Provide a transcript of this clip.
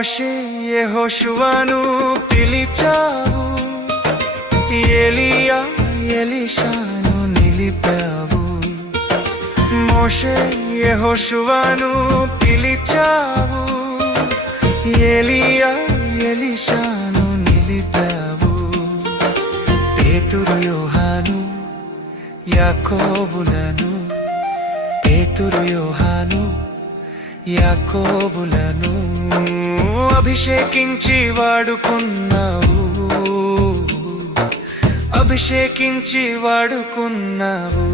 మోషే యెహోషువను పిలిచావు, ఎలీయా ఎలీషాను నిలిపావు. మోషే యెహోషువను పిలిచావు, ఎలీయా ఎలీషాను నిలిపావు. పేతురు యోహాను యాకోబులను, పేతురు యోహాను యాకోబులను అభిషేకించి వాడుకున్నావు, అభిషేకించి వాడుకున్నావు.